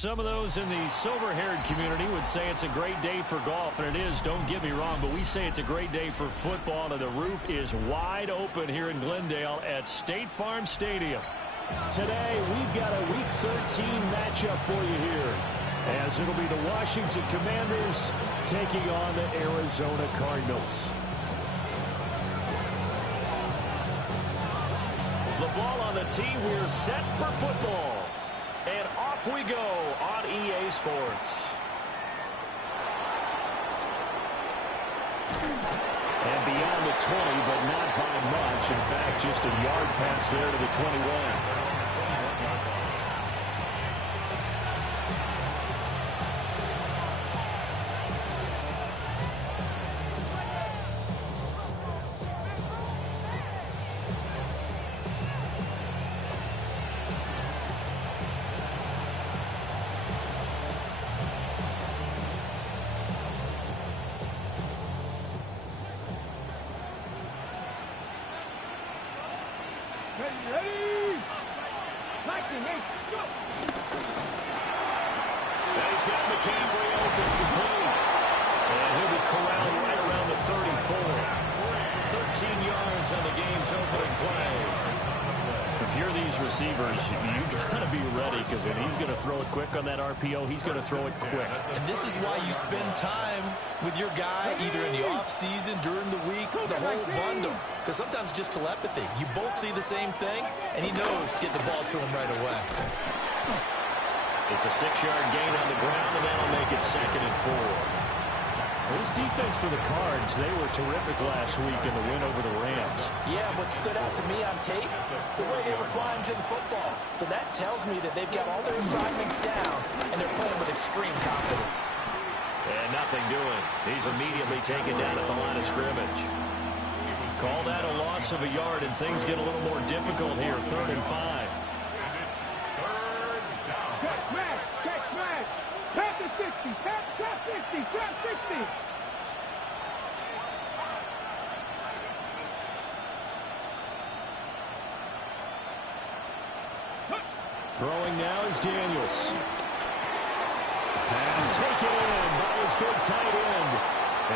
Some of those in the silver-haired community would say it's a great day for golf, and it is, don't get me wrong, but we say it's a great day for football, and the roof is wide open here in Glendale at State Farm Stadium. Today, we've got a Week 13 matchup for you here, as it'll be the Washington Commanders taking on the Arizona Cardinals. The ball on the tee, we're set for football. And off we go on EA Sports. And beyond the 20, but not by much. In fact, just a yard pass there to the 21. He's going to throw it quick. And this is why you spend time with your guy, either in the off-season, during the week, the whole bundle. Because sometimes just telepathy. You both see the same thing, and he knows get the ball to him right away. It's a 6-yard gain on the ground, and that'll make it 2nd and 4. This defense for the Cards, they were terrific last week in the win over the Rams. Yeah, what stood out to me on tape, the way they were flying to the football. So that tells me that they've got all their assignments down, and they're playing with extreme confidence. And nothing doing. He's immediately taken down at the line of scrimmage. Call that a loss of a yard, and things get a little more difficult here, 3rd and 5. Check smash. Pass to 60. Pass 60. Pass 60. Throwing now is Daniels. Pass taken in by his big tight end.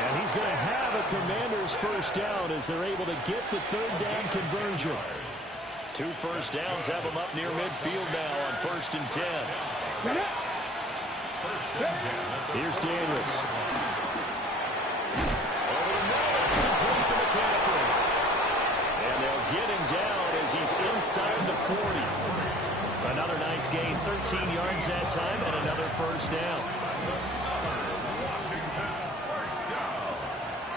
And he's going to have a Commanders first down as they're able to get the 3rd down conversion. 2 first downs have them up near midfield now on 1st and 10. Here's Daniels. Over the middle, it's complete to McCaffrey. And they'll get him down as he's inside the 40. Another nice gain, 13 yards that time, and another first down.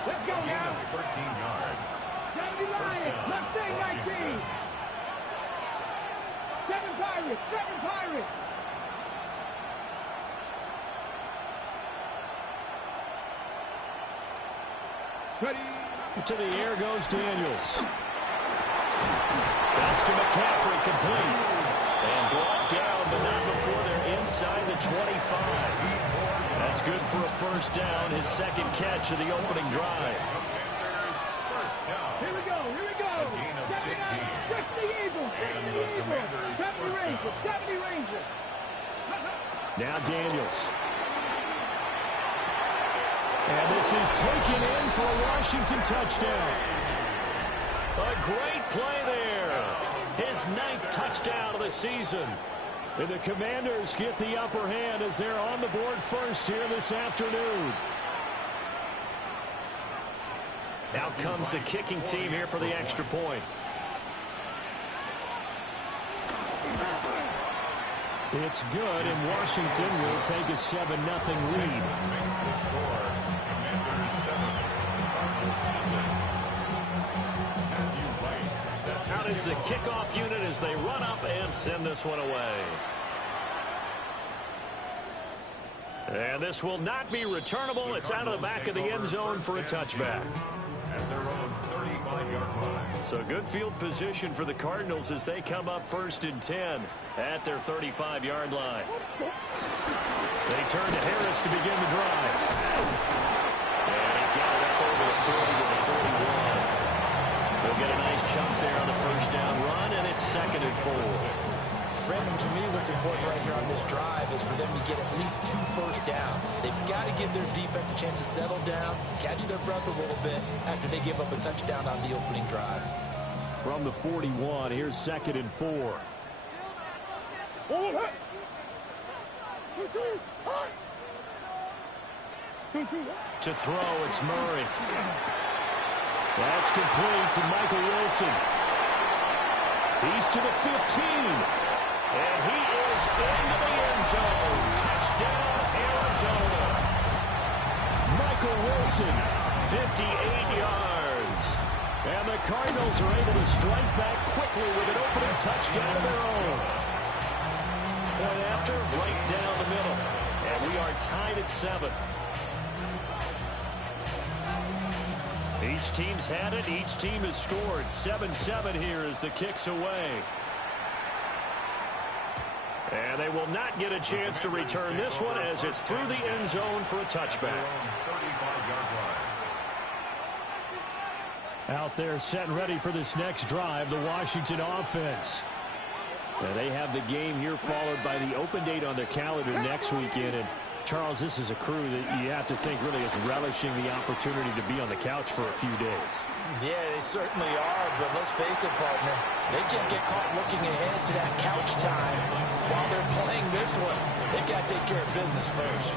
Let's go now. 13 yards. 70 Lions, left side 19. 7 Pirates, 7 Pirates. Ready. To the air goes Daniels. That's to McCaffrey, complete. And brought down, but not before they're inside the 25. That's good for a first down, his 2nd catch of the opening drive. Here we go. 60 Eagles. 70 Rangers. Now Daniels. And this is taken in for a Washington touchdown. A great play there. His 9th touchdown of the season. And the Commanders get the upper hand as they're on the board first here this afternoon. Out comes the kicking team here for the extra point. It's good, and Washington will take a 7-0 lead. Out is the kickoff unit as they run up and send this one away. And this will not be returnable. It's out of the back of the end zone for a touchback. At their own 35-yard line. So good field position for the Cardinals as they come up 1st and 10 at their 35-yard line. They turn to Harris to begin the drive. And he's got it up over the 40 to the 41. They'll get a nice chunk there on the first down run, and it's 2nd and 4. Brandon, to me, what's important right here on this drive is for them to get at least 2 first downs. They've got to give their defense a chance to settle down, catch their breath a little bit after they give up a touchdown on the opening drive. From the 41, here's 2nd and 4. To throw, it's Murray. That's complete to Michael Wilson. He's to the 15. And he is into the end zone. Touchdown, Arizona. Michael Wilson, 58 yards. And the Cardinals are able to strike back quickly with an opening touchdown of their own. Point after, right down the middle. And we are tied at 7. Each team's had it. Each team has scored. 7-7 here as the kick's away. And they will not get a chance to return this one as it's through the end zone for a touchback. Out there set and ready for this next drive, the Washington offense. Now they have the game here followed by the open date on their calendar next weekend. And Charles, this is a crew that you have to think really is relishing the opportunity to be on the couch for a few days. Yeah, they certainly are, but let's face it, partner. They can't get caught looking ahead to that couch time while they're playing this one. They've got to take care of business first.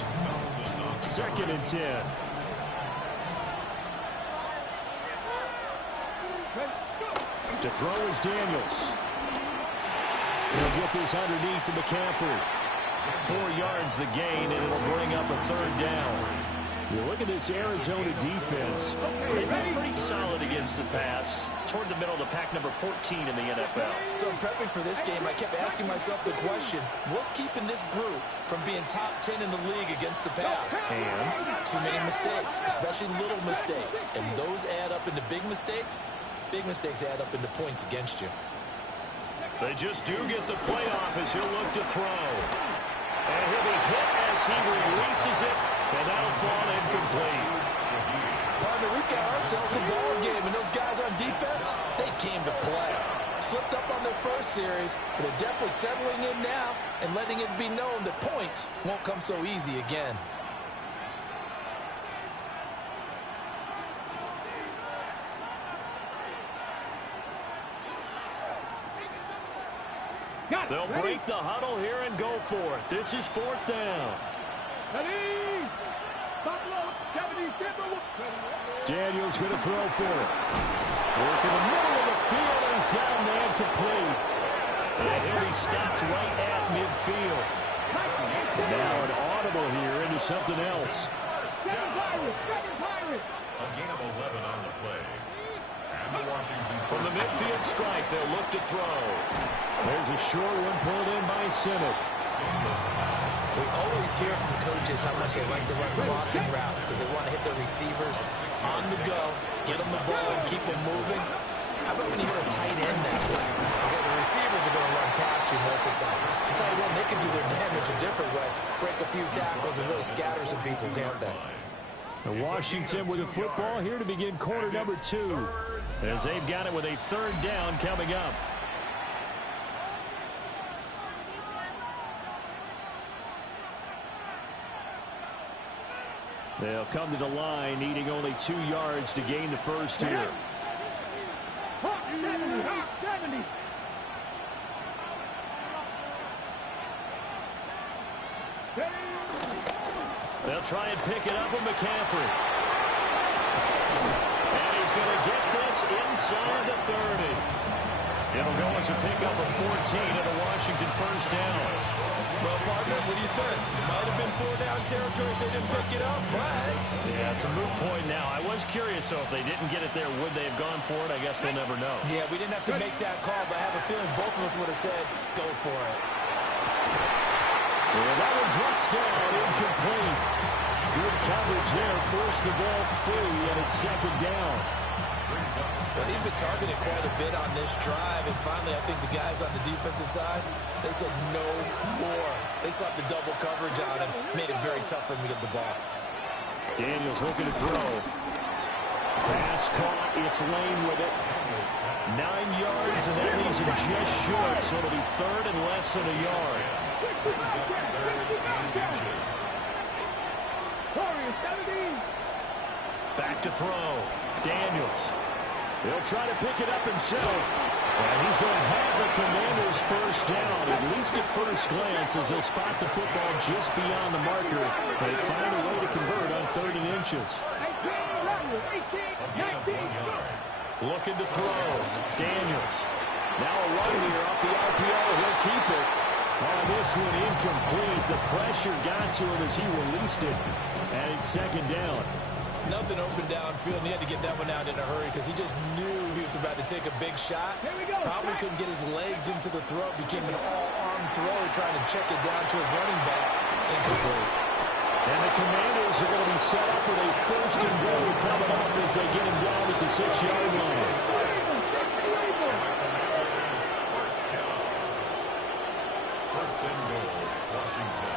2nd and 10. To throw is Daniels. He'll get this underneath to McCaffrey. 4 yards the gain, and it'll bring up a 3rd down. You look at this Arizona defense. They've been pretty solid against the pass. Toward the middle of the pack, number 14 in the NFL. So in prepping for this game, I kept asking myself the question, what's keeping this group from being top 10 in the league against the pass? And too many mistakes, especially little mistakes. And those add up into big mistakes. Big mistakes add up into points against you. They just do get the playoff as he'll look to throw. And he'll be hit as he releases it, and that'll fall incomplete. Partner, we've got ourselves a ball game, and those guys on defense, they came to play. Slipped up on their first series, but they're definitely settling in now and letting it be known that points won't come so easy again. They'll break the huddle here and go for it. This is 4th down. Daniels going to throw for it. Work in the middle of the field, and he's got a man complete. And he'll be stopped right at midfield. Now an audible here into something else. A gain of 11 on the play. And the Washington From the midfield strike, they'll look to throw. There's a short one pulled in by Sinnott. We always hear from coaches how much they like to run crossing routes because they want to hit their receivers on the go, get them the ball, and keep them moving. How about when you hit a tight end that way? Okay, the receivers are going to run past you most of the time. The tight end, they can do their damage a different way, break a few tackles and really scatter some people, can't they? And Washington with the football here to begin quarter number 2. As they've got it with a 3rd down coming up. They'll come to the line, needing only 2 yards to gain the first here. 70. They'll try and pick it up with McCaffrey. And he's going to get this inside the 30. It'll go as a pickup of 14 at the Washington 1st down. Well, partner, what do you think? Might have been 4-down territory if they didn't pick it up, but... Yeah, it's a moot point now. I was curious, so if they didn't get it there, would they have gone for it? I guess we'll never know. Yeah, we didn't have to make that call, but I have a feeling both of us would have said, go for it. Well, that one drops down, incomplete. Good coverage there, forced the ball free, and it's 2nd down. Well, he'd been targeted quite a bit on this drive, and finally I think the guys on the defensive side, they said no more. They slapped the double coverage on him, made it very tough for him to get the ball. Daniels looking to throw. Pass caught, it's Lane with it. 9 yards, and that leaves him just short, so it'll be third and less than a yard. Back to throw. Daniels. He'll try to pick it up himself. And he's going to have the Commanders first down, at least at first glance, as he'll spot the football just beyond the marker. They find a way to convert on 3rd and inches. Looking to throw. Daniels. Now a run here off the RPO. He'll keep it. On this one, incomplete. The pressure got to him as he released it. And it's 2nd down. Nothing open downfield, and he had to get that one out in a hurry because he just knew he was about to take a big shot. Probably couldn't get his legs into the throw. Became an all-arm throw, trying to check it down to his running back. Incomplete. And the Commanders are going to be set up with a 1st and goal coming up as they get him down at the 6-yard line. First and goal, Washington.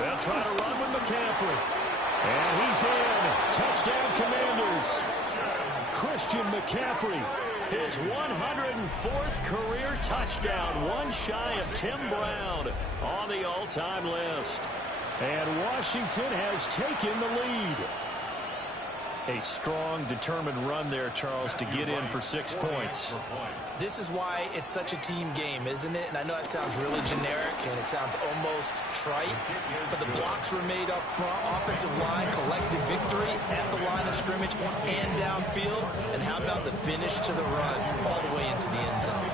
They'll try to run with McCaffrey. And he's in. Touchdown, Commanders. Christian McCaffrey, his 104th career touchdown, one shy of Tim Brown on the all-time list. And Washington has taken the lead. A strong, determined run there, Charles, to get in for 6 points. This is why it's such a team game, isn't it? And I know that sounds really generic and it sounds almost trite, but the blocks were made up front. Offensive line collected victory at the line of scrimmage and downfield. And how about the finish to the run all the way into the end zone?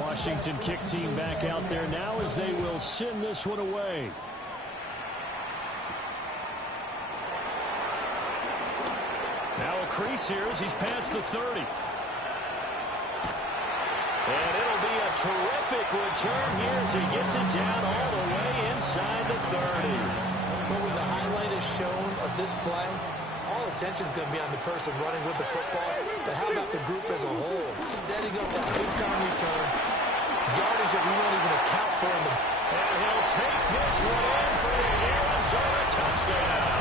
Washington kick team back out there now as they will send this one away. Now a crease here as he's past the 30. And it'll be a terrific return here as he gets it down all the way inside the 30. But when the highlight is shown of this play, all attention is going to be on the person running with the football. But how about the group as a whole? Setting up that big-time return. Yardage that we won't even account for in the... And he'll take this one in for the Arizona touchdown.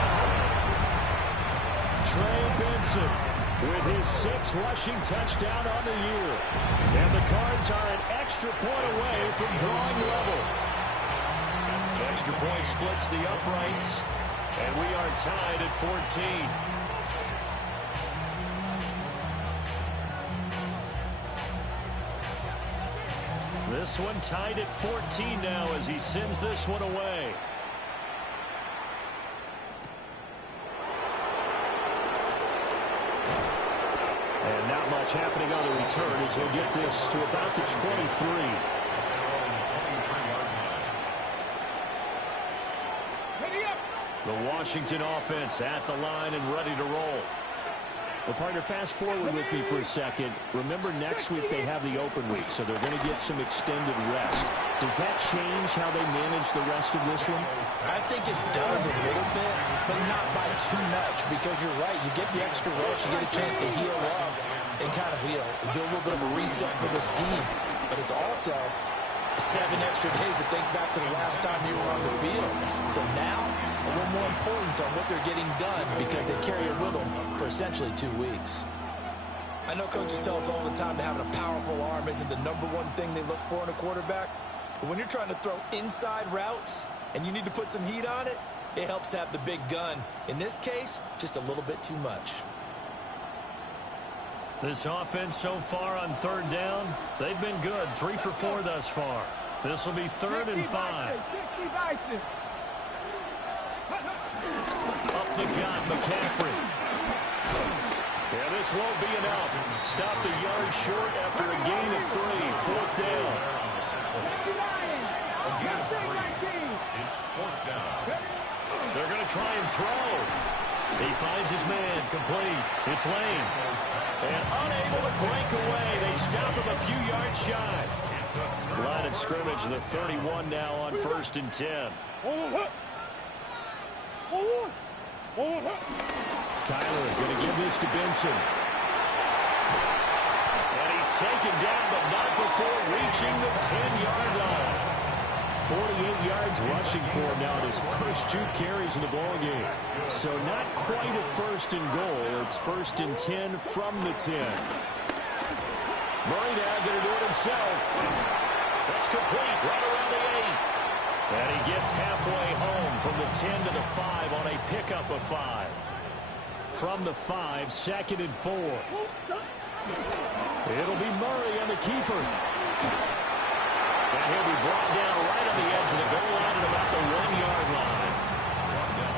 Trey Benson with his 6th rushing touchdown on the year. And the Cards are an extra point away from drawing level. Extra point splits the uprights. And we are tied at 14. This one tied at 14 now as he sends this one away. And not much happening on the return as he'll get this to about the 23. The Washington offense at the line and ready to roll. Well, partner, fast forward with me for a second. Remember, next week they have the open week, so they're going to get some extended rest. Does that change how they manage the rest of this one? I think it does a little bit, but not by too much, because you're right. You get the extra rest, you get a chance to heal up and kind of do a little bit of a reset for this team. But it's also 7 extra days to think back to the last time you were on the field. So now, a little more importance on what they're getting done because they carry it with them for essentially 2 weeks. I know coaches tell us all the time that having a powerful arm isn't the #1 thing they look for in a quarterback. But when you're trying to throw inside routes and you need to put some heat on it, it helps have the big gun. In this case, just a little bit too much. This offense so far on 3rd down, they've been good. 3 for 4 thus far. This will be 3rd and 5. Up the gut, McCaffrey. Yeah, this won't be enough. Stopped a yard short after a gain of 3. 4th down. It's 4th down. They're going to try and throw. He finds his man, complete. It's Lane. And unable to break away. They stop him a few yards shy. Line of scrimmage, the 31 now on 1st and 10. Kyler going to give this to Benson. And he's taken down, but not before reaching the 10-yard line. 48 yards rushing for him now in his first 2 carries in the ballgame. So not quite a first and goal. It's 1st and 10 from the 10. Murray now going to do it himself. That's complete right around the 8. And he gets halfway home from the 10 to the 5 on a pickup of 5. From the 5, 2nd and 4. It'll be Murray on the keeper. And he'll be brought down right on the edge of the goal line at about the 1-yard line.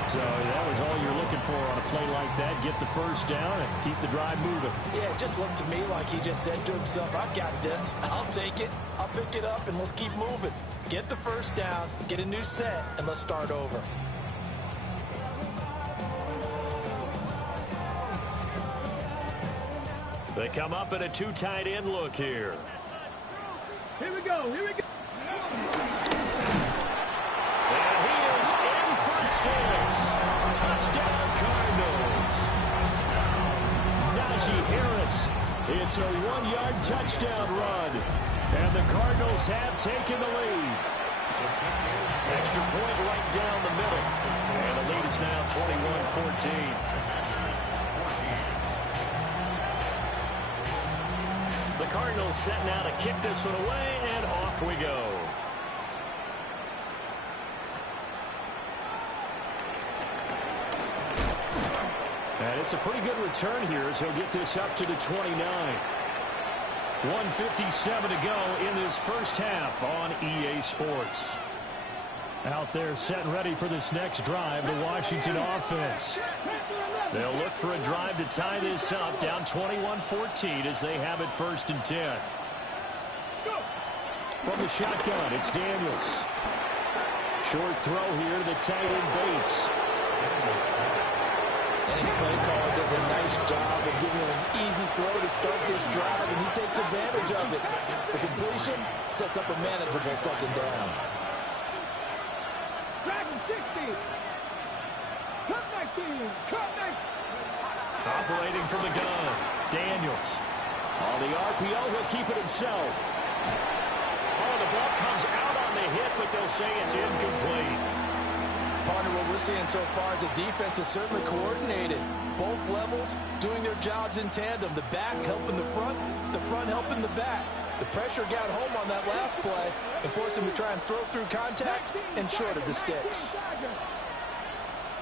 So that was all you're looking for on a play like that. Get the first down and keep the drive moving. Yeah, it just looked to me like he just said to himself, I've got this. I'll take it. I'll pick it up, and let's keep moving. Get the first down, get a new set, and let's start over. They come up in a 2 tight end look here. Here we go. Here we go. And he is in for 6. Touchdown, Cardinals. Najee Harris. It's a 1-yard touchdown run. And the Cardinals have taken the lead. Extra point right down the middle. And the lead is now 21-14. The Cardinals set now to kick this one away, and off we go. And it's a pretty good return here as he'll get this up to the 29. 1:57 to go in this first half on EA Sports. Out there set and ready for this next drive, the Washington offense. They'll look for a drive to tie this up, down 21-14 as they have it 1st and 10. From the shotgun, it's Daniels. Short throw here to the tight end Bates. And his play caller does a nice job of giving him an easy throw to start this drive, and he takes advantage of it. The completion sets up a manageable 2nd down. Dragon 60. Cut 19. Cut 19. Operating from the gun, Daniels. On the RPO, he'll keep it himself. Oh, the ball comes out on the hit, but they'll say it's incomplete. Partner, what we're seeing so far is the defense is certainly coordinated. Both levels doing their jobs in tandem. The back helping the front helping the back. The pressure got home on that last play and forced him to try and throw through contact and short of the sticks.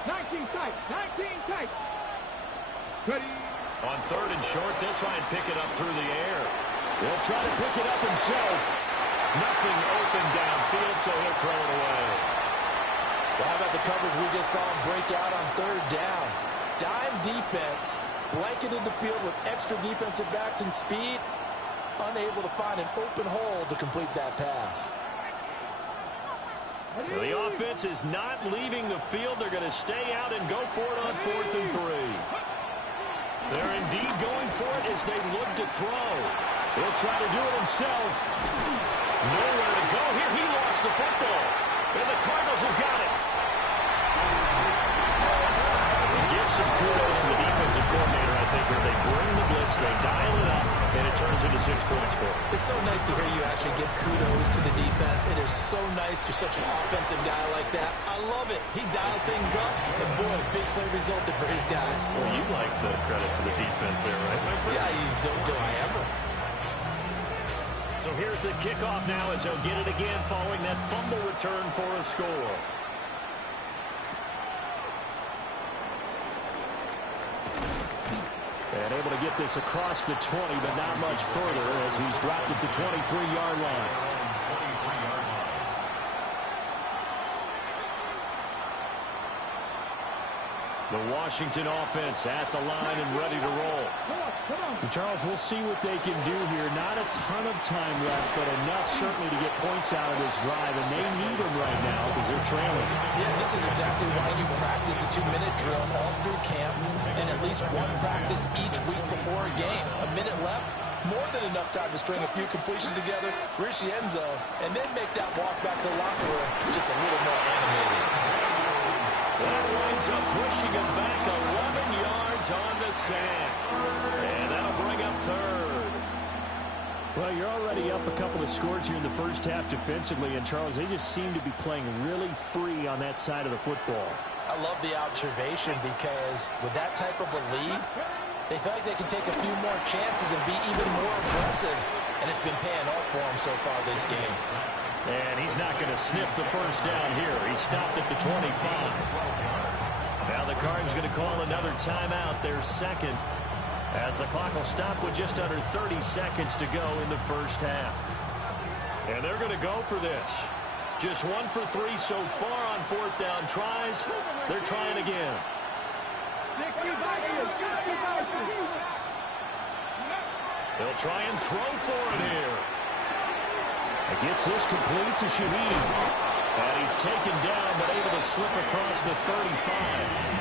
19 tight. 19 tight. Ready. On 3rd and short, they'll try and pick it up through the air. He'll try to pick it up himself. Nothing open downfield, so he'll throw it away. Well, how about the coverage we just saw him break out on 3rd down? Dime defense, blanketed the field with extra defensive backs and speed, unable to find an open hole to complete that pass. Well, the offense is not leaving the field. They're going to stay out and go for it on 4th and 3. They're indeed going for it as they look to throw. He'll try to do it himself. Nowhere to go here. He lost the football. And the Cardinals have got it. Give some kudos to the defensive coordinator, I think, where they bring the blitz, they dial it up, and it turns into 6 points for them. It's so nice to hear you actually give kudos to the defense. It is so nice you're such an offensive guy like that. I love it. He dialed things up, and boy, a big play resulted for his guys. Well, you like the credit to the defense there, right, my friend? Yeah, you do I ever. So here's the kickoff now as he'll get it again following that fumble return for a score. And able to get this across the 20, but not much further as he's dropped it to 23-yard line. The Washington offense at the line and ready to roll. Charles, we'll see what they can do here. Not a ton of time left, but enough certainly to get points out of this drive, and they need them right now because they're trailing. Yeah, this is exactly why you practice a 2-minute drill all through camp and at least one practice each week before a game. A minute left, more than enough time to string a few completions together, reach the end zone, and then make that walk back to the locker room just a little more animated. That winds up pushing him back 11 yards on the sack. And that'll bring up 3rd. Well, you're already up a couple of scores here in the first half defensively, and Charles, they just seem to be playing really free on that side of the football. I love the observation because with that type of a lead, they feel like they can take a few more chances and be even more aggressive, and it's been paying off for them so far this game. And he's not going to sniff the first down here. He stopped at the 25. Now the Cardinals going to call another timeout, their second, as the clock will stop with just under 30 seconds to go in the first half. And they're going to go for this. Just 1 for 3 so far on fourth down tries. They're trying again. They'll try and throw for it here. It gets this complete to Shaheed. And he's taken down but able to slip across the 35.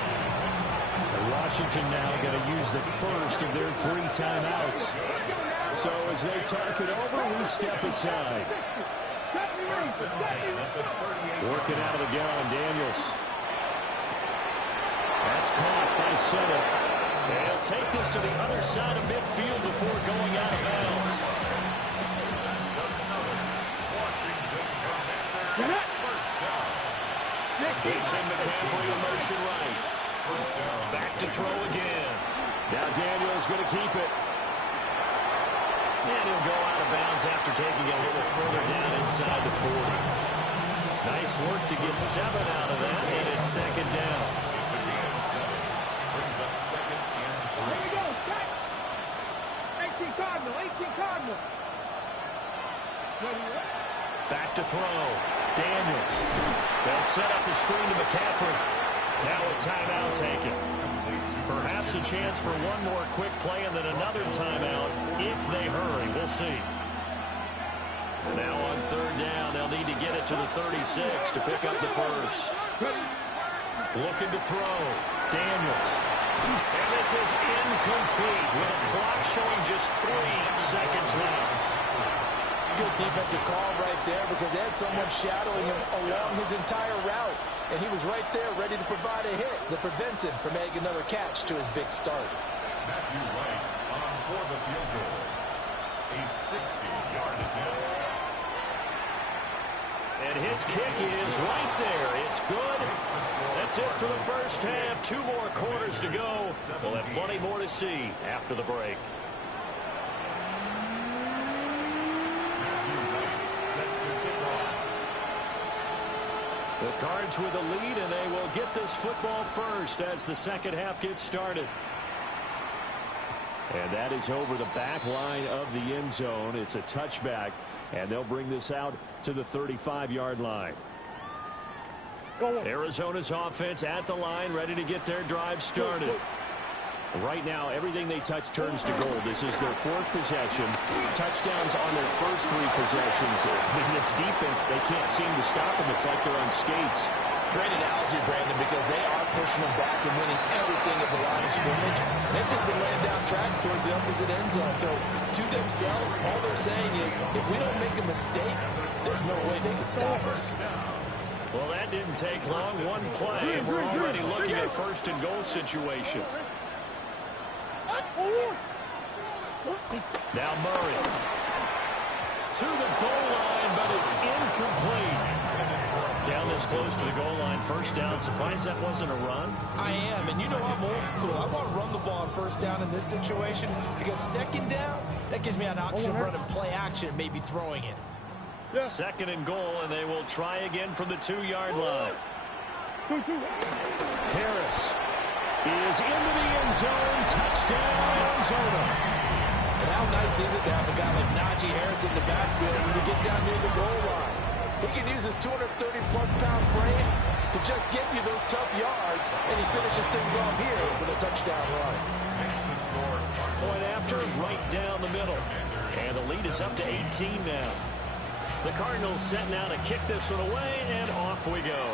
Washington now going to use the first of their 3 timeouts. So as they talk it over, we step aside. Working out of the gun, Daniels. That's caught by Sutter. They'll take this to the other side of midfield before going out of bounds. They send McCaffrey in motion right. Back to throw again. Now Daniels going to keep it. And he'll go out of bounds after taking it a little further down inside the 40. Nice work to get 7 out of that, and it's second down. Brings up second and 3. Here we go, set. 18 Cardinal, 18 Cardinal. Back to throw. Daniels. They'll set up the screen to McCaffrey. Now a timeout taken. Perhaps a chance for one more quick play and then another timeout if they hurry. We'll see. Now on third down, they'll need to get it to the 36 to pick up the first. Looking to throw. Daniels. And this is incomplete with a clock showing just 3 seconds left. Good defensive call right there because they had someone shadowing him along his entire route. And he was right there ready to provide a hit that prevents him from making another catch to his big start. Matthew Wright on for the field goal. A 60-yard attempt. And his kick is right there. It's good. That's it for the first half. 2 more quarters to go. We'll have plenty more to see after the break. The Cards with the lead, and they will get this football first as the second half gets started. And that is over the back line of the end zone. It's a touchback, and they'll bring this out to the 35-yard line. Arizona's offense at the line, ready to get their drive started. Right now, everything they touch turns to gold. This is their 4th possession. Touchdowns on their first 3 possessions. I mean, this defense, they can't seem to stop them. It's like they're on skates. Great analogy, Brandon, because they are pushing them back and winning everything at the line of scrimmage. They've just been laying down tracks towards the opposite end zone. So, to themselves, all they're saying is, if we don't make a mistake, there's no way they can stop us. Well, that didn't take long. 1 play, and we're already looking at first and goal situation. Now Murray to the goal line, but it's incomplete. Down this close to the goal line, first down. Surprised that wasn't a run? I am, and you know I'm old school. I want to run the ball on first down in this situation because second down, that gives me an option of running play action, maybe throwing it. Yeah. Second and goal, and they will try again from the 2-yard line. 2-2. Harris is into the end zone. Touchdown, Arizona. And how nice is it to have a guy like Najee Harris in the backfield when you get down near the goal line? He can use his 230-plus-pound frame to just get you those tough yards, and he finishes things off here with a touchdown run. Point after, right down the middle. And the lead is up to 18 now. The Cardinals set now to kick this one away, and off we go.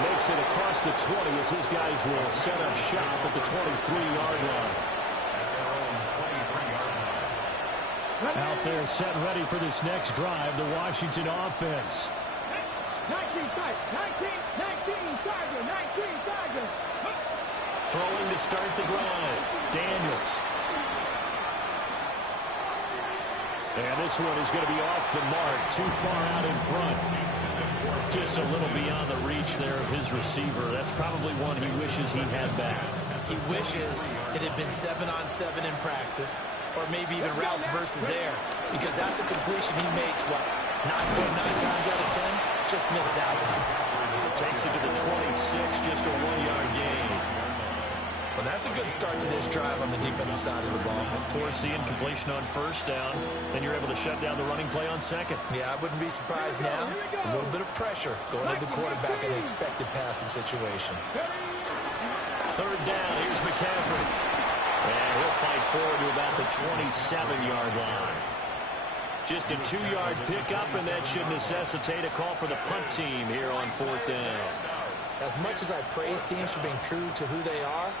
Makes it across the 20 as his guys will set up shop at the 23-yard line. Out there set ready for this next drive, the Washington offense. 19 Tiger, 19 Tiger. Throwing to start the drive. Daniels. And this one is going to be off the mark. Too far out in front. Just a little beyond the reach there of his receiver. That's probably one he wishes he had back. He wishes it had been 7-on-7 in practice, or maybe even routes versus air, because that's a completion he makes, what, 9.9 times out of 10? Just missed that one. Takes it to the 26, just a 1-yard gain. Well, that's a good start to this drive on the defensive side of the ball. Forcing completion on first down, then you're able to shut down the running play on second. Yeah, I wouldn't be surprised now. A little bit of pressure going to the quarterback in an expected passing situation. Third down, here's McCaffrey. And he'll fight forward to about the 27-yard line. Just a 2-yard pickup, and that should necessitate a call for the punt team here on fourth down. As much as I praise teams for being true to who they are,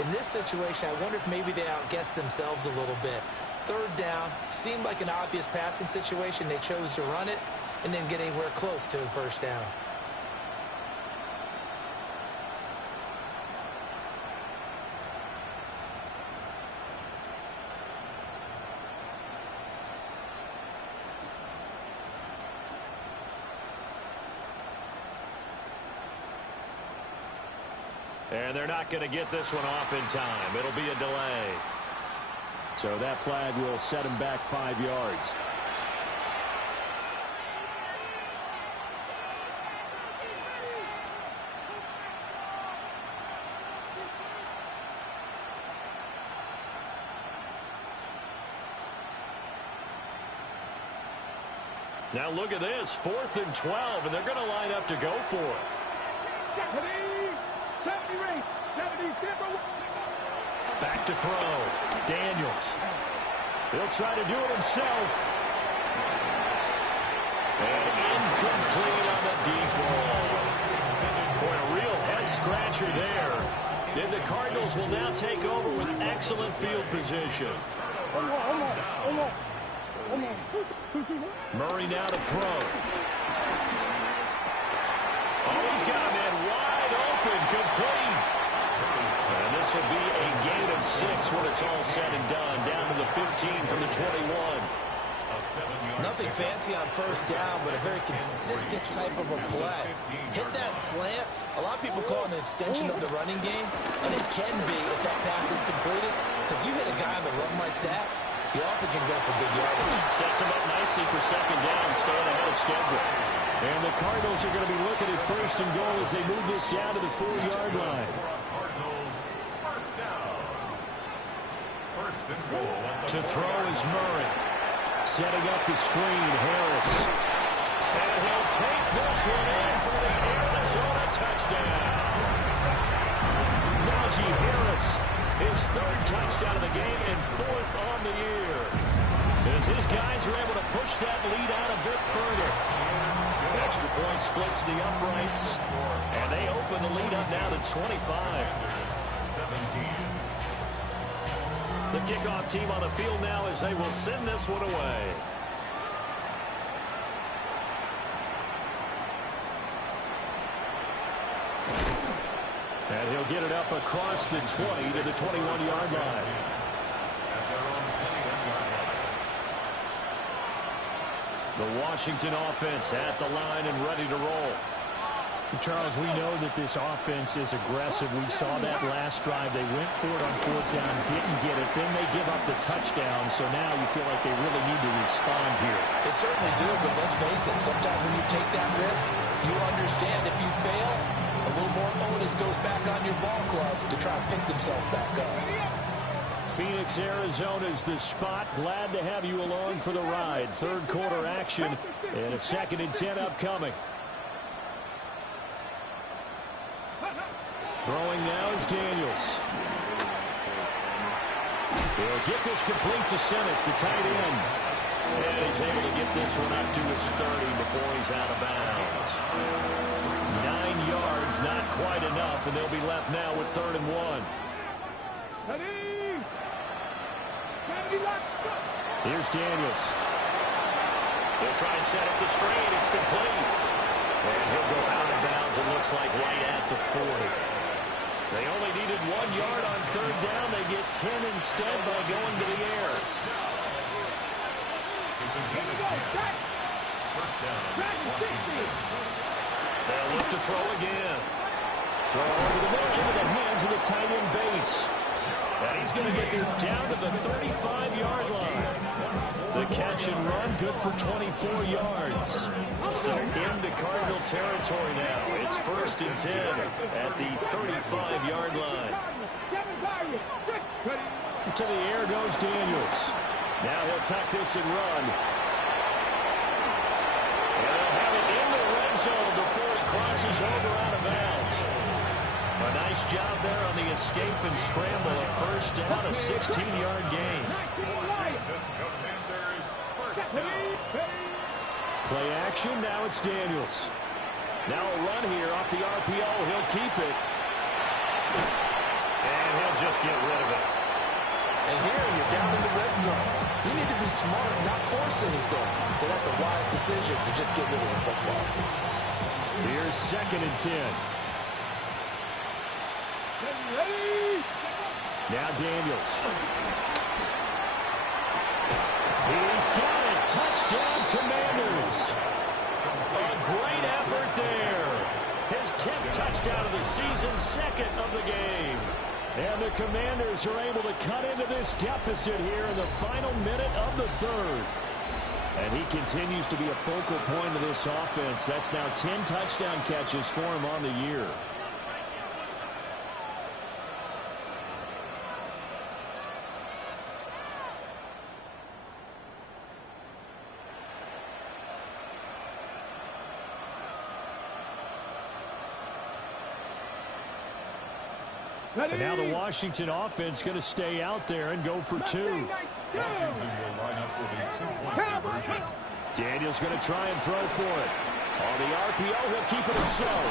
in this situation, I wonder if maybe they outguessed themselves a little bit. Third down seemed like an obvious passing situation. They chose to run it and didn't get anywhere close to the first down. And they're not going to get this one off in time. It'll be a delay. So that flag will set him back 5 yards. Now look at this, 4th and 12, and they're going to line up to go for it. Back to throw. Daniels. He'll try to do it himself. And incomplete on the deep ball. Boy, a real head-scratcher there. Then the Cardinals will now take over with excellent field position. Murray now to throw. Oh, he's got a man wide open, complete. And this will be a gain of 6 when it's all said and done. Down to the 15 from the 21. Nothing fancy on first down, but a very consistent type of a play. Hit that slant. A lot of people call it an extension of the running game, and it can be if that pass is completed, because you hit a guy on the run like that, he often can go for big yardage. Sets him up nicely for second down, staying ahead of schedule. And the Cardinals are going to be looking at first and goal as they move this down to the 4-yard line. To throw is Murray. Setting up the screen, Harris. And he'll take this one in for the Arizona touchdown. Najee Harris, his 3rd touchdown of the game and 4th on the year. As his guys are able to push that lead out a bit further. Extra point splits the uprights. And they open the lead up now to 25. 17. The kickoff team on the field now as they will send this one away. And he'll get it up across the 20 to the 21-yard line. The Washington offense at the line and ready to roll. Charles, we know that this offense is aggressive. We saw that last drive. They went for it on 4th down, didn't get it. Then they give up the touchdown. So now you feel like they really need to respond here. They certainly do, but let's face it. Sometimes when you take that risk, you understand if you fail, a little more onus goes back on your ball club to try and pick themselves back up. Phoenix, Arizona is the spot. Glad to have you along for the ride. 3rd quarter action and a 2nd and 10 upcoming. Throwing now is Daniels. He'll get this complete to Sennett, the tight end. And he's able to get this one up to his 30 before he's out of bounds. 9 yards, not quite enough, and they'll be left now with 3rd and 1. Here's Daniels. He'll try and set up the screen. It's complete. And he'll go out of bounds, it looks like, right at the 40. They only needed 1 yard on third down. They get 10 instead by going to the air. It's a gain of 10. First down, Washington. They'll look to throw again. Throw over the middle into the hands of the tight end Bates. And he's going to get this down to the 35-yard line. The catch and run, good for 24 yards. So into Cardinal territory now. It's 1st and 10 at the 35-yard line. To the air goes Daniels. Now he'll tuck this and run. And they'll have it in the red zone before he crosses over out of bounds. A nice job there on the escape and scramble. A first down, a 16-yard gain. Play action, now it's Daniels. Now a run here off the RPO. He'll keep it. And he'll just get rid of it. And here you're down in the red zone. You need to be smart, not force anything. So that's a wise decision to just get rid of the football. Here's 2nd and 10. Now Daniels. He's got it. Touchdown, Commanders. A great effort there. His 10th touchdown of the season, 2nd of the game. And the Commanders are able to cut into this deficit here in the final minute of the 3rd. And he continues to be a focal point of this offense. That's now 10 touchdown catches for him on the year. And now the Washington offense going to stay out there and go for 2. Washington will line up with a 2-point conversion. Daniels going to try and throw for it. On the RPO, he'll keep it himself.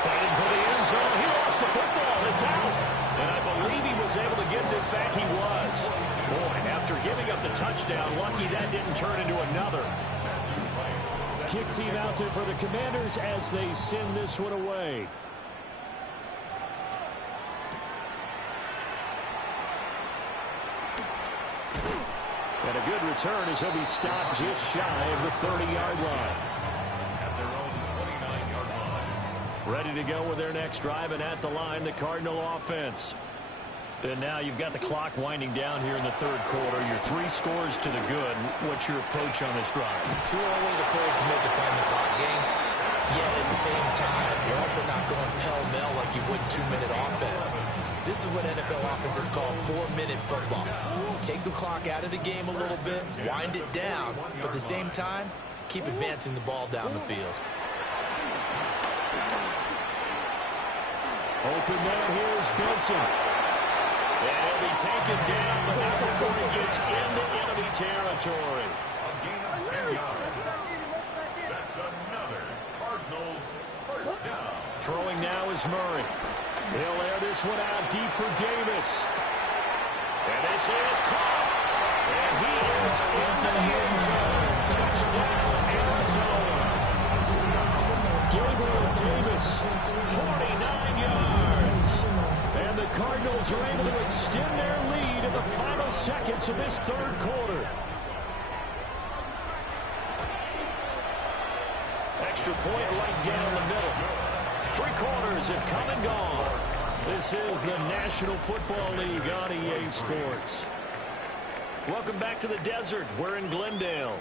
Fighting for the end zone. He lost the football. It's out. And I believe he was able to get this back. He was. Boy, after giving up the touchdown, lucky that didn't turn into another. Kick team out there for the Commanders as they send this one away. And a good return as he'll be stopped just shy of the 30-yard line. At their own 29-yard line. Ready to go with their next drive, and at the line, the Cardinal offense. And now you've got the clock winding down here in the 3rd quarter. Your 3 scores to the good. What's your approach on this drive? Too early to fully commit to playing the clock game. Yet at the same time, you're also not going pell-mell like you would 2-minute offense. This is what NFL offenses call 4-minute football. Take the clock out of the game a little bit, wind it down, but at the same time, keep advancing the ball down the field. Open there, here's Benson. And he'll be taken down, but not before he gets into enemy territory. A gain of 10 yards. That's another Cardinals first down. Throwing now is Murray. He'll air this one out deep for Davis. And this is caught. And he is in the end zone. Touchdown, Arizona. Gabriel Davis, 49 yards. And the Cardinals are able to extend their lead in the final seconds of this 3rd quarter. Extra point right down the middle. 3 quarters have come and gone. This is the National Football League on EA Sports. Welcome back to the desert. We're in Glendale.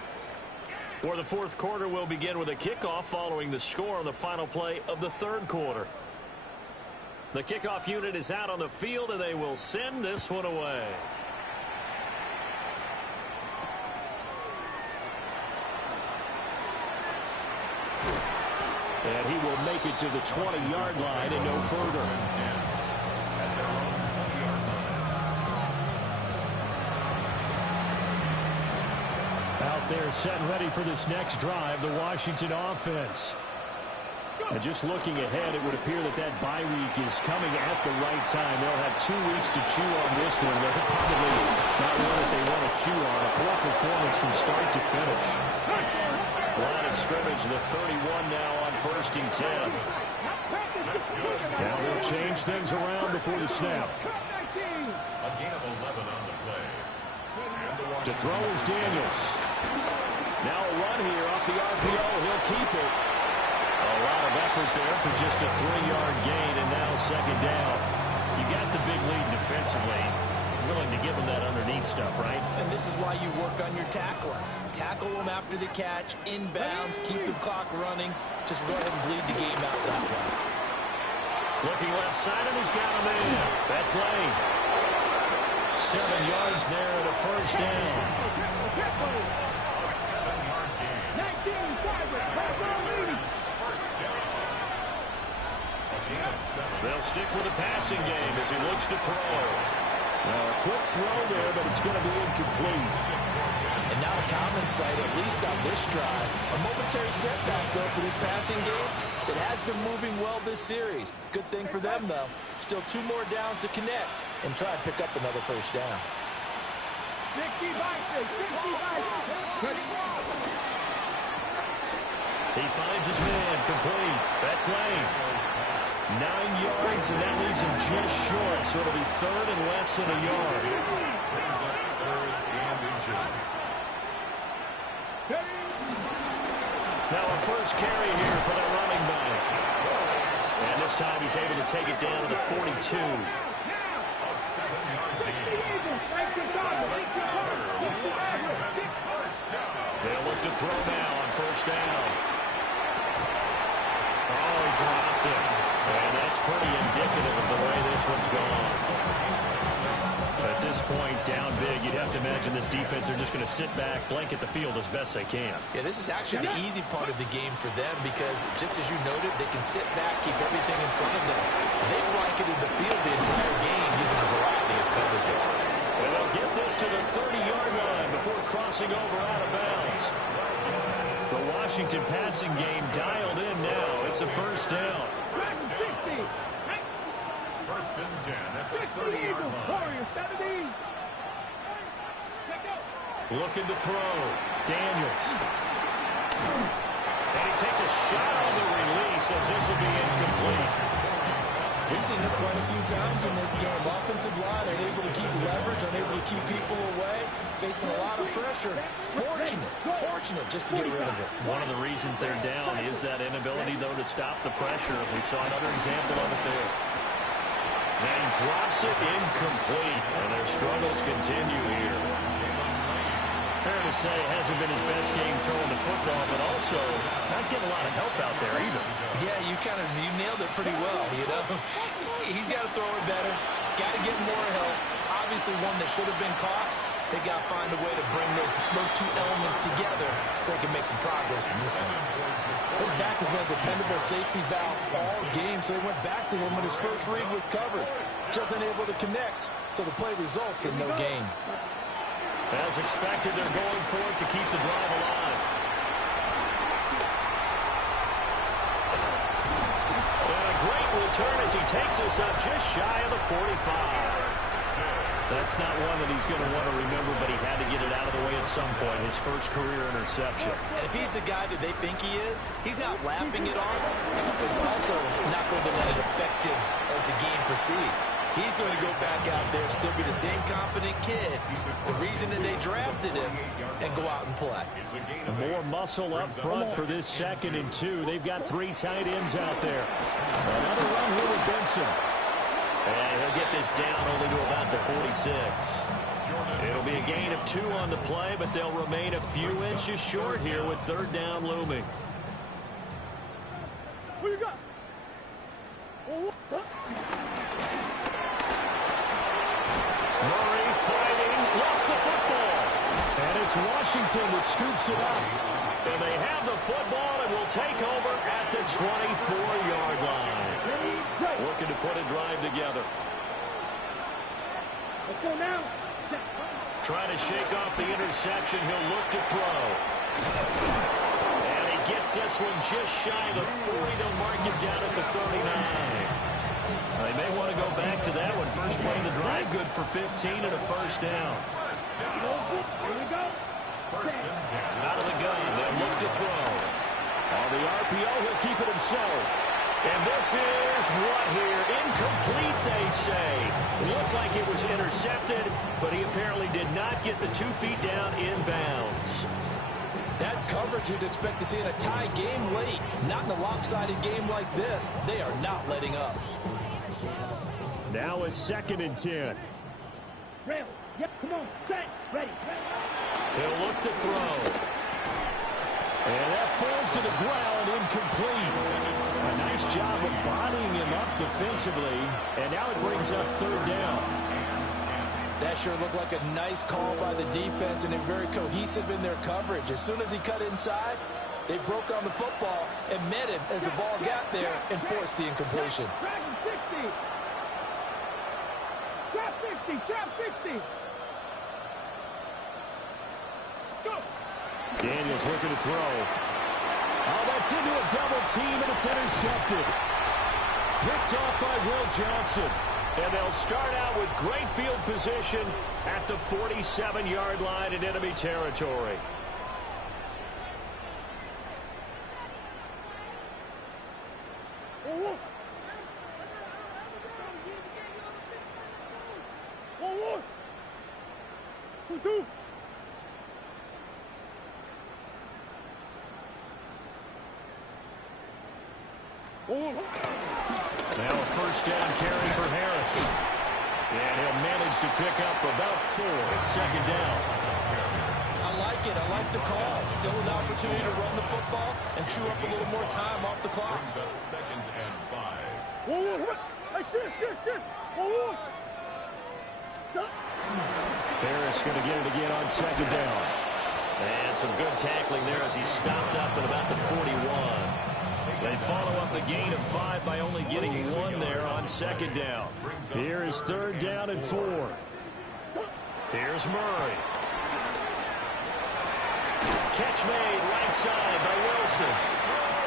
For the 4th quarter, we'll begin with a kickoff following the score on the final play of the 3rd quarter. The kickoff unit is out on the field, and they will send this one away. And he will make it to the 20-yard line and no further. Out there set and ready for this next drive, the Washington offense. And just looking ahead, it would appear that that bye week is coming at the right time. They'll have 2 weeks to chew on this one. They're probably not one that they want to chew on. A poor performance from start to finish. Line of scrimmage, the 31 now on 1st and 10. Now they'll change things around before the snap. A gain of 11 on the play. To throw is Daniels. Now a run here off the RPO. He'll keep it. A lot of effort there for just a 3-yard gain, and now second down. You got the big lead defensively. Willing to give them that underneath stuff, right? And this is why you work on your tackling. Tackle them after the catch, inbounds, keep the clock running. Just go ahead and bleed the game out that way. Looking left side, and he's got him in. That's Lane. 7 yards there and a first down. They'll stick with the passing game as he looks to throw. Well, a quick throw there, but it's going to be incomplete. And now a common sight, at least on this drive. A momentary setback, though, for this passing game. It has been moving well this series. Good thing for them, though. Still 2 more downs to connect and try and pick up another first down. He finds his man, complete. That's Lane. 9 yards, and that leaves him just short, so it'll be third and less than a yard. Now a first carry here for the running back. And this time he's able to take it down to the 42. They'll look to throw now on first down. Oh, he dropped it. And that's pretty indicative of the way this one's gone. At this point, down big, you'd have to imagine this defense are just going to sit back, blanket the field as best they can. Yeah, this is actually the easy part of the game for them because, just as you noted, they can sit back, keep everything in front of them. They blanketed the field the entire game using a variety of coverages. And they'll get this to the 30-yard line before crossing over out of bounds. The Washington passing game dialed in now. It's a first down. First and 10 at the 30-yard line. Looking to throw. Daniels. And he takes a shot on the release as this will be incomplete. We've seen this quite a few times in this game. Offensive line unable to keep leverage, unable to keep people away, facing a lot of pressure. Fortunate just to get rid of it. One of the reasons they're down is that inability, though, to stop the pressure. We saw another example of it there. And he drops it incomplete, and their struggles continue here. Fair to say it hasn't been his best game throwing the football, but also not getting a lot of help out there either. Yeah, you nailed it pretty well, you know. He's got to throw it better, got to get more help. Obviously one that should have been caught. They got to find a way to bring those 2 elements together so they can make some progress in this one. His back has been a dependable safety valve all game, so they went back to him when his first read was covered. Just unable to connect, so the play results in no gain. As expected, they're going for it to keep the drive alive. And a great return as he takes us up just shy of the 45. That's not one that he's going to want to remember, but he had to get it out of the way at some point, his first career interception. And if he's the guy that they think he is, he's not laughing it off, but he's also not going to let it affect him as the game proceeds. He's going to go back out there, still be the same confident kid, the reason that they drafted him, and go out and play. More muscle up front for this 2nd and 2. They've got 3 tight ends out there. Another run here with Benson. And he'll get this down only to about the 46. It'll be a gain of 2 on the play, but they'll remain a few inches short here with 3rd down looming. Who you got? Murray fighting, lost the football. And it's Washington that scoops it up. And they have the football and will take over at the 24-yard line. Looking to put a drive together. Let's go now. Trying to shake off the interception. He'll look to throw. And he gets this one just shy of the 40. They'll mark him down at the 39. They may want to go back to that one. First play of the drive, good for 15 and a first down. Here we go. Out of the gun, they'll look to throw. On the RPO, he'll keep it himself. And this is what here? Incomplete, they say. Looked like it was intercepted, but he apparently did not get the 2 feet down in bounds. That's coverage you'd expect to see in a tie game late. Not in a lopsided game like this. They are not letting up. Now a 2nd and 10. Rail. Yep, come on. Set. Ready. He'll look to throw. And that falls to the ground, incomplete. A nice job of bodying him up defensively. And now it brings up 3rd down. That sure looked like a nice call by the defense, and they're very cohesive in their coverage. As soon as he cut inside, they broke on the football and met him as the ball got there and forced the incompletion. Dragon 60. Trap 60. Trap 60. Go. Daniels looking to throw. Oh, that's into a double team, and it's intercepted. Picked off by Will Johnson. And they'll start out with great field position at the 47-yard line in enemy territory. Two. Now a 1st down carry for Harris. And he'll manage to pick up about 4. It's 2nd down. I like it. I like the call. Still an opportunity to run the football and chew up a little more time off the clock. Brings up 2nd and 5. Hey, shit. Harris going to get it again on 2nd down. And some good tackling there as he stopped up at about the 41. They follow up the gain of 5 by only getting 1 there on 2nd down. Here is 3rd down and 4. Here's Murray. Catch made right side by Wilson.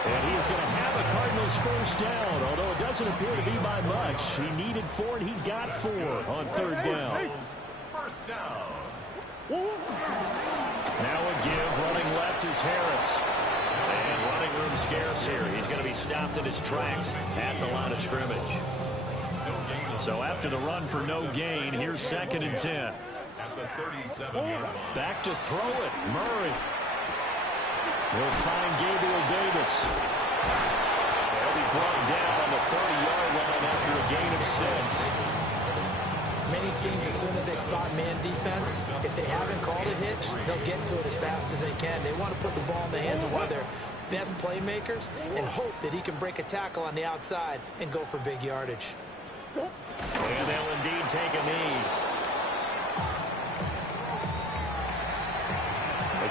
And he is going to have a Cardinals 1st down, although it doesn't appear to be by much. He needed 4, and he got 4 on 3rd down. 1st down. Now a give. Running left is Harris. And running room scarce here. He's going to be stopped in his tracks at the line of scrimmage. So after the run for no gain, here's 2nd and 10. At the 37-yard line. Back to throw it. Murray. He'll find Gabriel Davis. They'll be brought down on the 30-yard line after a gain of 6. Many teams, as soon as they spot man defense, if they haven't called a hitch, they'll get to it as fast as they can. They want to put the ball in the hands of one of their best playmakers and hope that he can break a tackle on the outside and go for big yardage. And they'll indeed take a knee.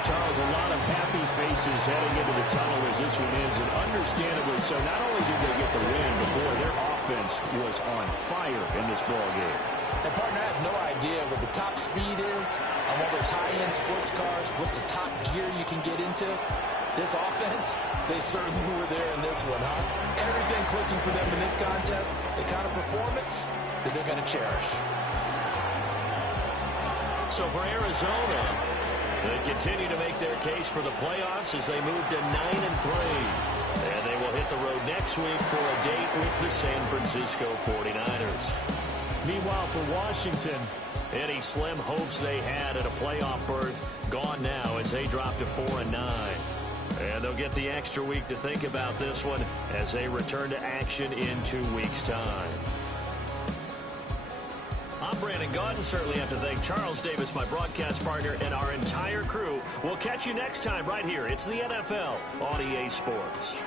Charles, a lot of happy faces heading into the tunnel as this one ends, and understandably so. Not only did they get the win, but boy, their offense was on fire in this ball game. And partner, I have no idea what the top speed is on one of those high-end sports cars. What's the top gear you can get into? This offense, they certainly were there in this one, huh? Everything clicking for them in this contest, the kind of performance that they're going to cherish. So for Arizona, they continue to make their case for the playoffs as they move to 9-3. And they will hit the road next week for a date with the San Francisco 49ers. Meanwhile, for Washington, any slim hopes they had at a playoff berth gone now as they drop to 4-9. And they'll get the extra week to think about this one as they return to action in 2 weeks' time. I'm Brandon Gaudin. Certainly have to thank Charles Davis, my broadcast partner, and our entire crew. We'll catch you next time right here. It's the NFL on EA Sports.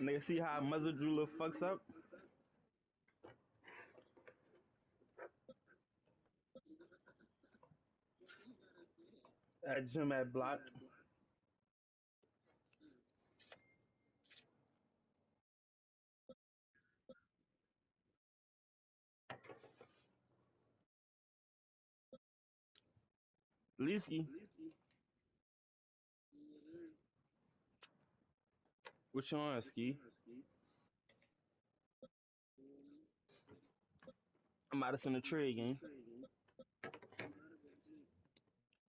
Nigga, see how Mother Drooler fucks up? At gym at block. Leesky. What you on, Ski? I'm out of send a trade game.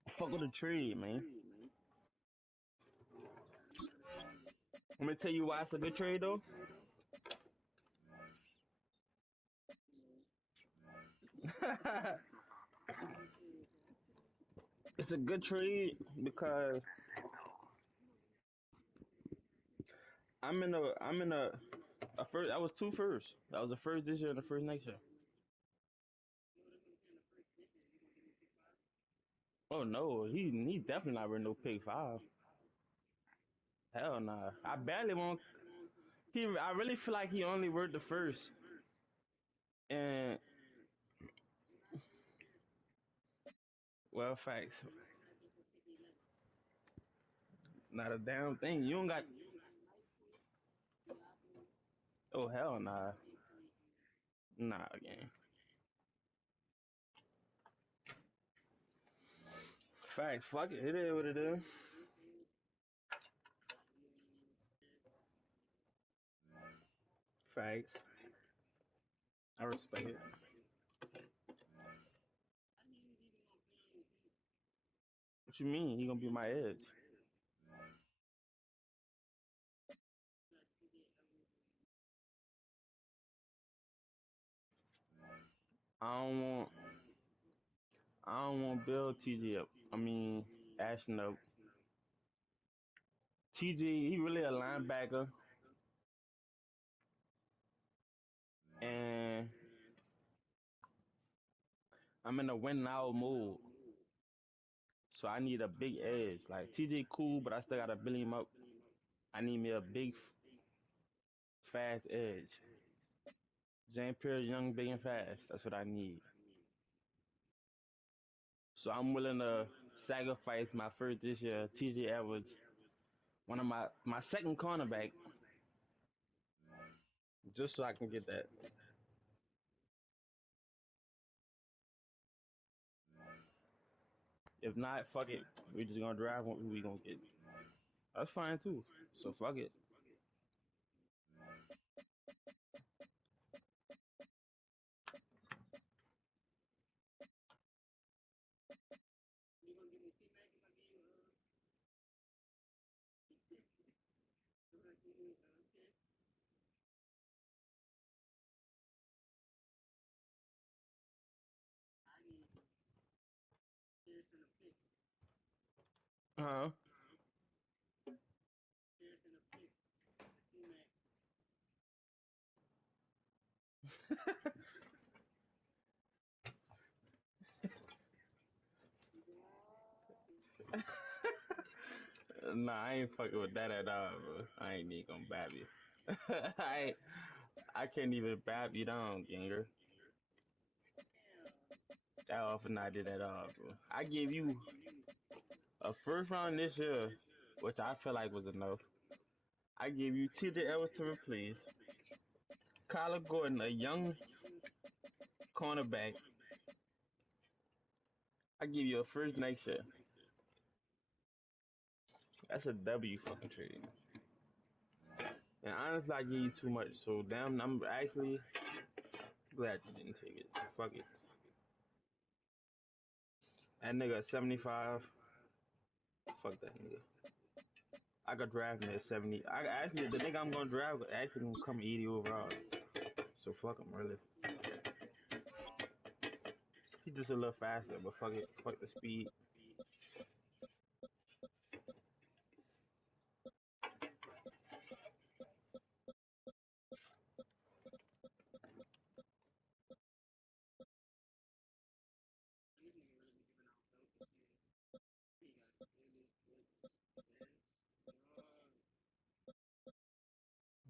Fuck with a trade, man. Let me tell you why it's a good trade, though. It's a good trade because a first. I was two first. That was the first this year and the first next year. Oh no, he definitely not worth no pick 5. Hell nah. I barely want. I really feel like he only worth the first. And well, facts. Not a damn thing. You don't got. Oh hell nah. Nah, again. Facts. Fuck it. It is what it is. Facts. I respect it. What you mean? He gonna be my edge? I don't want. I don't want Bill TJ up. I mean Ashton up. TJ, he really a linebacker, and I'm in a win now mode. So I need a big edge. Like TJ cool, but I still gotta build him up. I need me a big, fast edge. Jean Pierre young, big and fast. That's what I need. So I'm willing to sacrifice my first this year, TJ Edwards, one of my second cornerback, just so I can get that. If not, fuck it. We just gonna drive on who we gonna get. That's fine too. So fuck it. Huh? Nah, I ain't fucking with that at all, bro. I ain't even gonna bab you. I can't even bab you down, ganger. That often I did at all, bro. I gave you a first round this year, which I feel like was enough. I gave you TJ Edwards to replace. Kyler Gordon, a young cornerback. I give you a first next year. That's a W fucking trade. And honestly, I gave you too much, so damn, I'm actually glad you didn't take it. So fuck it. That nigga 75. Fuck that nigga. I could draft him at 70. I actually the nigga I'm gonna draft actually gonna come 80 overall. So fuck him really. He just a little faster, but fuck it. Fuck the speed.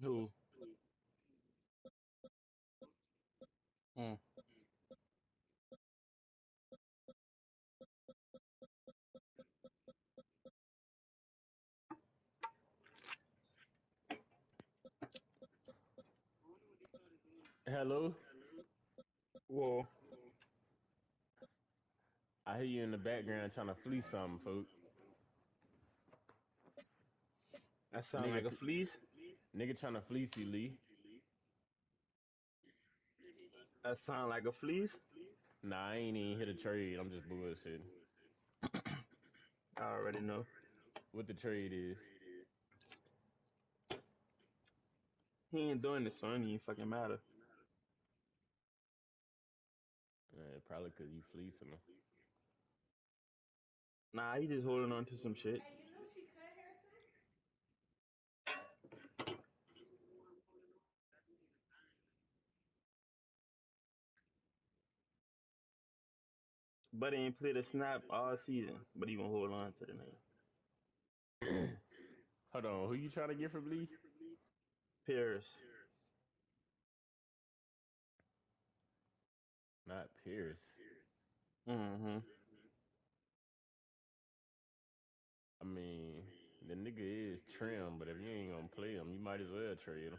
Who? Hello? Well, I hear you in the background trying to fleece something, folks. that sound like a Nigga, fleece. nigga trying to fleece you, Lee. That sound like a fleece. Nah, I ain't even hit a trade. I'm just bullshitting. I already know. What the trade is? He ain't doing this, so it ain't even fucking matter. Probably because you fleecing him. Nah, he just holding on to some shit. But he ain't played a snap all season, but he gonna hold on to the name. Hold on, who you trying to get from Lee? Pierce. Not Pierce. Mm-hmm. I mean, the nigga is trim, but if you ain't gonna play him, you might as well trade him.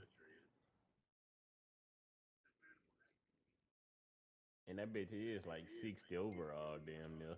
And that bitch is like 60 overall, damn near.